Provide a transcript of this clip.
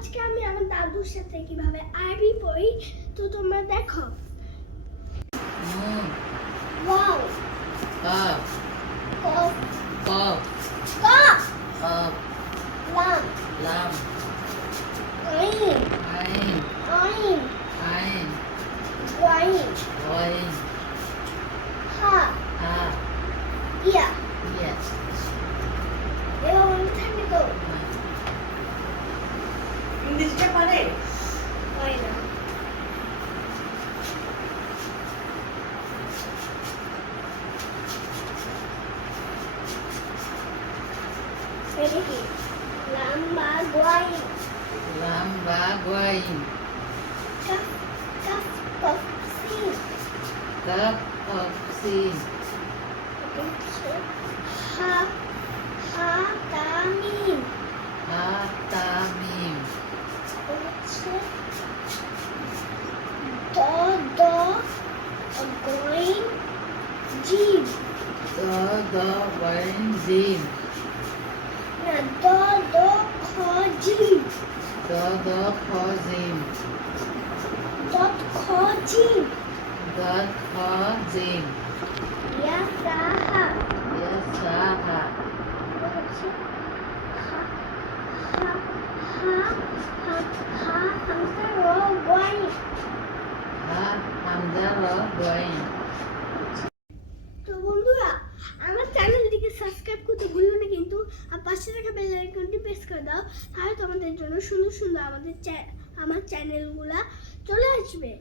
আজকে আমি আমার দাদুর সাথে কিভাবে আরবি পড়ি তো তোমরা দেখো। ওয়াও কফ কফ কফ কফ কফ লাম লাম আইন আইন আইন আইন ওয়াইন ওয়াইন হা হা ইয়া ইয়া এবার মনে থাকবে তো ইংরেজিটা পারে? হয় না। এটা কি লাম্বা গোয়াইন লাম বা গোয়াইন কাফ কাফ কফ সিন কফ কফ সিন এটা হচ্ছে হা হা তা মিম হা তা মিম এটা হচ্ছে দ দ গোয়াইন জিম দ দ ওয়াইন জিম না দ দ খ জিম দ দ খ জিম দত খ জিম দ খ জিম ইয়া সা হা ইয়া সা হা এটা হচ্ছে হা হা হা হা হা হামসা র গোয়াইন হা হামজা র গোয়াইন। তো বন্ধুরা আমার চ্যানেলটিকে সাবস্ক্রাইব করতে ভুলো না কিন্তু, আর পাশে থাকা বেল আইকনটি প্রেস করে দাও, তাহলে তোমাদের জন্য সুন্দর সুন্দর আমার চ্যানেলগুলা চলে আসবে।